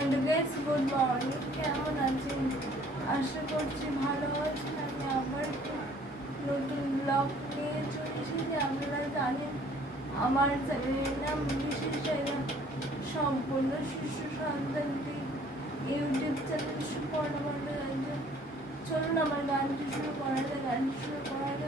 Hello guys good morning কেমন আছেন আশা করছি ভালো আছেন আমি আবার নতুন ব্লগ নিয়ে চলে এসেছি আপনারা জানেন, আমার চ্যানেলের নাম বিশেষ জায়গা। সম্পূর্ণ শিশু সন্তানটি ইউটিউব চ্যানেল সুপর্ণবর্ণ রাজ্য চলুন, আমার গানটি শুরু করা যায় গানটি শুরু করার আগে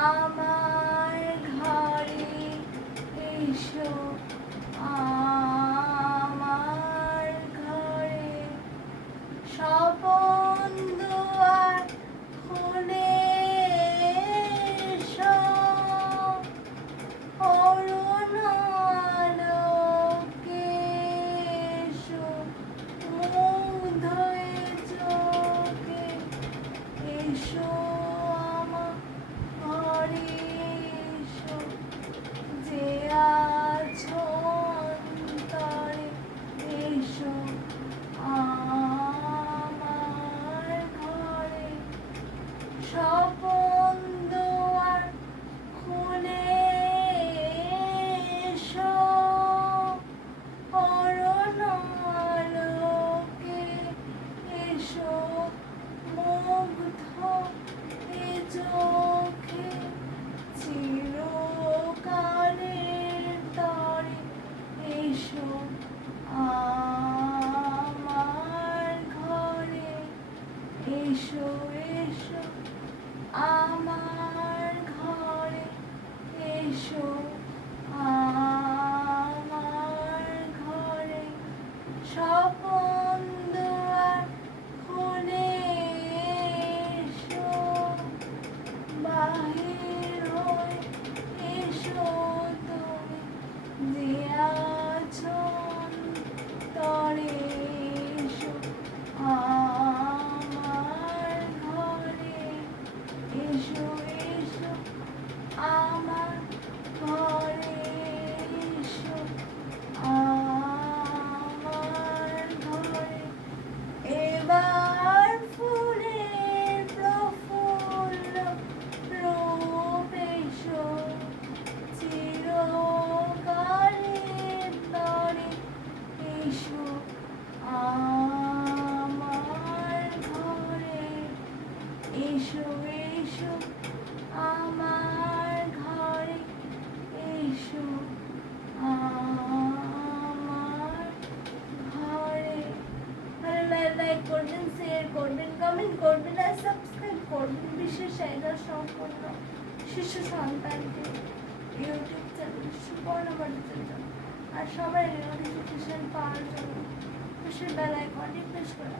আমার ঘরে এসো। এসো এসো এসো, আমার ঘরে এসো। আমার ঘরে। ভালো লাইক করবেন শেয়ার করবেন কমেন্ট করবেন আর সাবস্ক্রাইব করবেন। বিশেষ চাহিদা সম্পন্ন শিশু সন্তানকে ইউটিউব চ্যানেল সুবর্ণবর্ণের জন্য। আর সবাই নোটিফিকেশন পাওয়ার জন্য। বিশেষ বেলায় কন্ট্যাক্ট প্রেস করা